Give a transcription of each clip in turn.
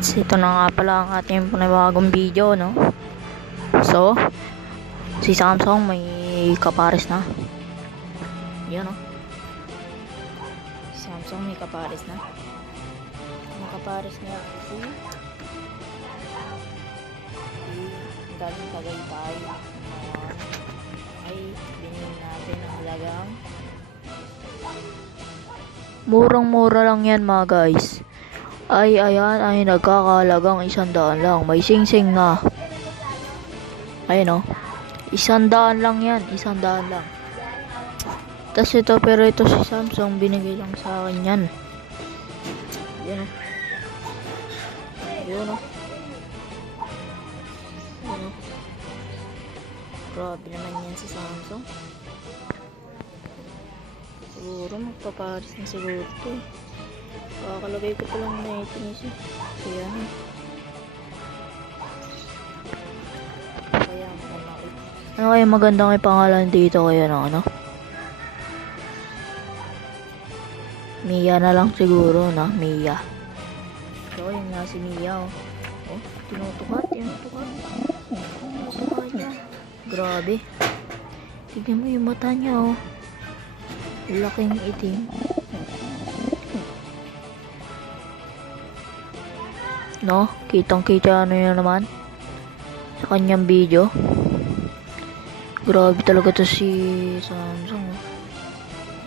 Ito na nga pala ang ating panibagong video, no? So, si Samsung may kapares na. Yan, no? Si Samsung may kapares na. Ang kapares niya si Galing Tagaytay. Ay binili natin ang halagang murang-mura lang yan, mga guys. Ayan ay nagkakahalagang 100 lang. May sing-sing na. Ayun, no? 100 lang yan. 100 lang. Tas ito, pero ito si Samsung binigay lang sa akin yan. Yan, no? Yun, no? Yun, no? Grabe naman yan si Samsung. Siguro magpaparis na siguro ito eh. Kakalagay ko pa lang na itinis eh. Kaya na. Kaya malaki. Ano kaya magandang ipangalan dito kaya na ano? Mia na lang siguro na. Mia. So yun nga si Mia oh. Oh, tinutukat. Mukha niya. Grabe. Tignan mo yung mata niya oh. Laking itim. No? Kitang-kita ano yun naman sa kanyang video. Grabe talaga to si Samsung.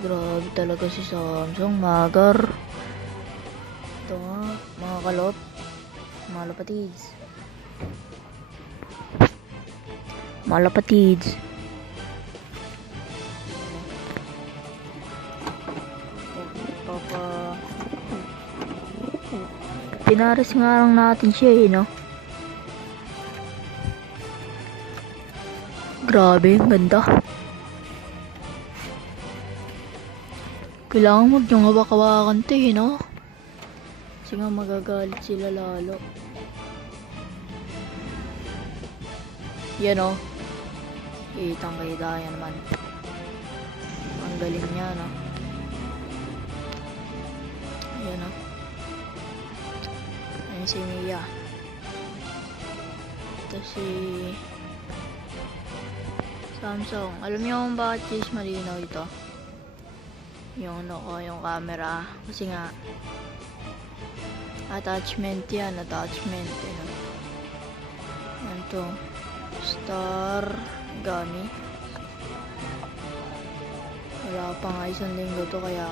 Grabe talaga si Samsung. Magar. Ito nga, mga kalot. Malapatids. Malapatids. Pinaris nga lang natin siya eh, no? Grabe, ganda. Kailangan huwag niyong hawak-hawakan ito eh, no? Kasi nga magagalit sila lalo. Yan o. Itang kayo naman. Ang galing niya, no? Yan o. Ayan si Mia. Ito si Samsung. Alam niyo kung bakit guys malinaw ito? Yung ano ko, yung camera. Kasi nga attachment yan. Attachment. Ano? Yan to. Star Gami. Wala pa nga isang linggo to kaya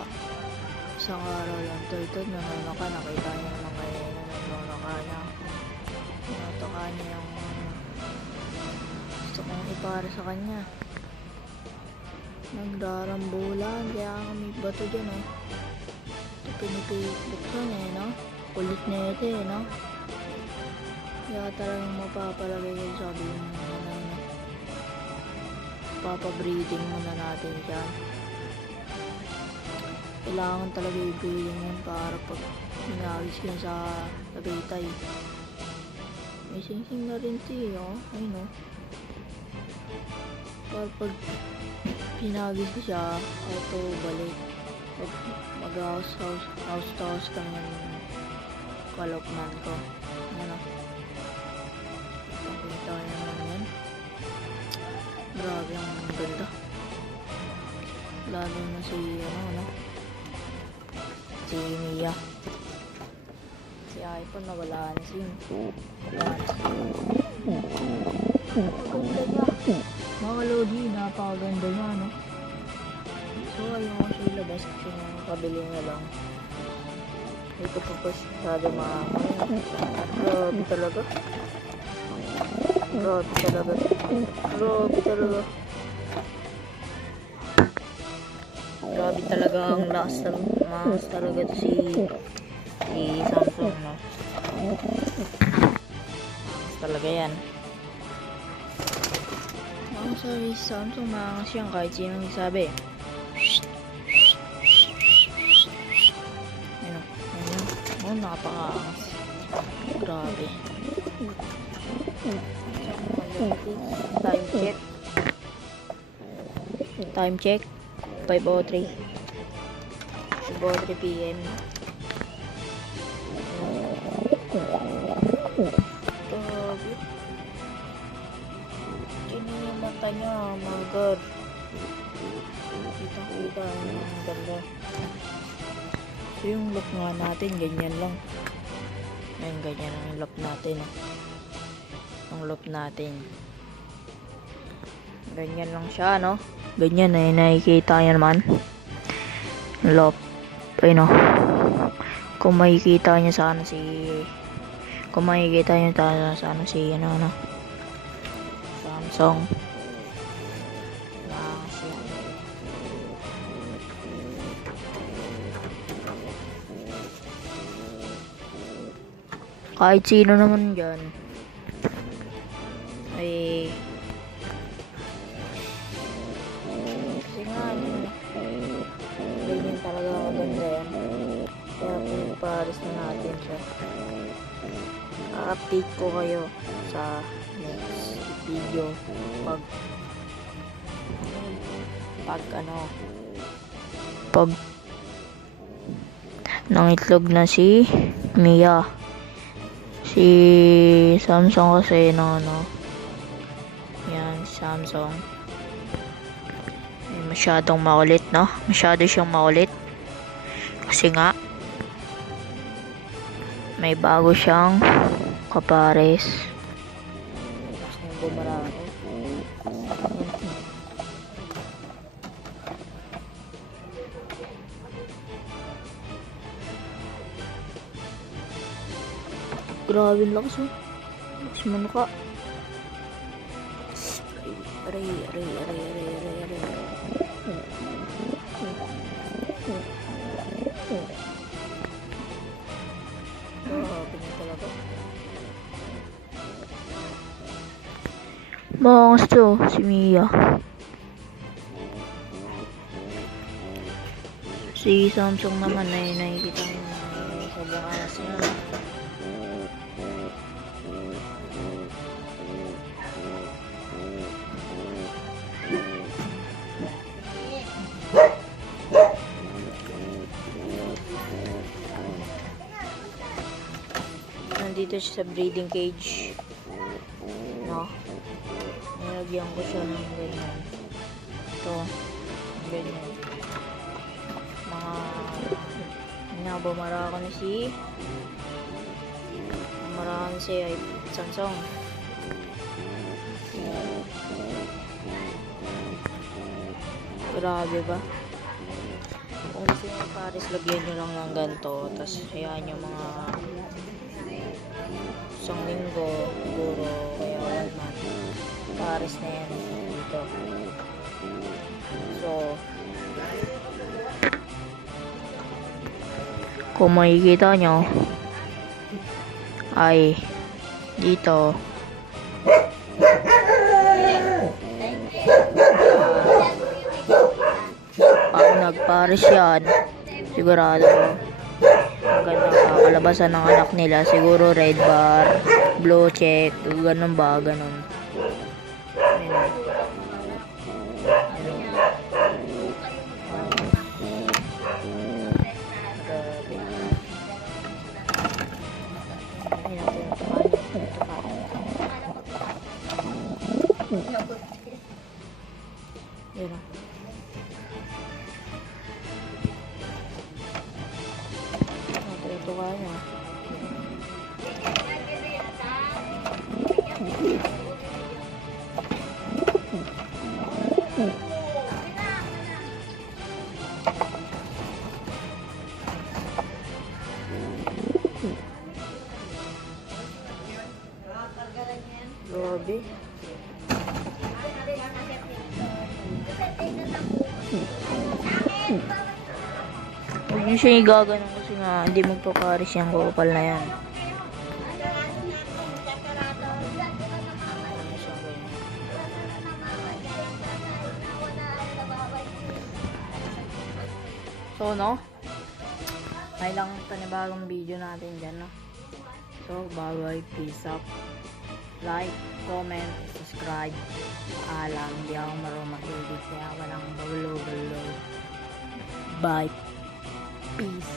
isang araw lang to. Ito nanonood ka. Nakita niyo naman kayo. Natoka niya yung gusto kong ipara sa kanya. Nagdarambulan kaya kami bato dyan oh. Ito pinipikbuk yan eh, no? Kulit na ito eh, no? Kaya talagang mapapalagay ko sabi yung ano, papabreeding muna natin dyan. Kailangan talaga i-breeding yan para pag hinagis yan sa Tagaytay. May sing-sing na rin siya, oh. Ayun, oh. Para pag hinagis ko siya, auto balik. Pag mag-house to house kami ng kalopman ko. Ayan, oh. Pakita ko naman yan. Grabe ang ganda. Lalo na si, ano, si Mia. Si iPhone na wala na SIM. Wala na SIM. Maganda niya. Mga Lodi, napakaganda niya, no? So, ayaw ko siya ilabas kasi nakabili niya lang. Hindi ko pa masyado makakain. Grabe talaga. Grabe talaga. Grabe talaga. Grabe talaga ang lakas talaga to si Samsung, no? Talaga yan. Ang sabi si Samsung, maangas yan kahit sinong sabi. Ano? Oh, napakaangas. Grabe. Time check. 5:03. 5:03 PM. Grabe. Kini yung mata niya, my god. Kita-kita, ang ganda. So yung look nga natin, ganyan lang. Ayun, ganyan ang look natin. Ang look natin. Ganyan lang siya, no? Ganyan eh, nakikita nyo naman. Look. Ayun, no? Kung makikita nyo sana si... Kung makikita nyo sana si, ano, Samsung. Kahit sino naman dyan ay kasi nga ganyan talaga maganda yan, kaya pinaparis na natin siya. Update ko kayo sa next video pag nangitlog na si Mia. Si Samsung kasi yan, Samsung masyadong makulit, no? Masyado siyang makulit kasi nga may bago siyang kapares. Grabe ang lakas, oh. Lakas mo ka. Aray. Grabe niya talaga. Bangas to, si Mia. Si Samsung naman ay nakikita mo sobrang alas niya. Nandito siya sa breeding cage, no? Nilagyan ko siya ng ganyan. Ito, ganyan. Bumara ko na si Samsung. Grabe ba? Kung gusto nyo pares, lagyan nyo lang ng ganito, tapos hayaan nyo mga isang linggo siguro, kaya 1 month pares na yan dito. So kung makikita nyo ay dito pag nagpares yan, sigurado magandang kakalabasan ng anak nila. Siguro red bar, blue check, ganun ba, ganun. Yun. Ito ka niya. Grabe. Huwag nyo siya igaganon kasi nga hindi magpaparis yung kupal na yan. So, no? May lang panibagong video natin dyan, no? So, bye-bye. Peace out. Like, comment, subscribe. Alam, hindi ako marunong mag-edit kaya walang gulo. Bye. Peace.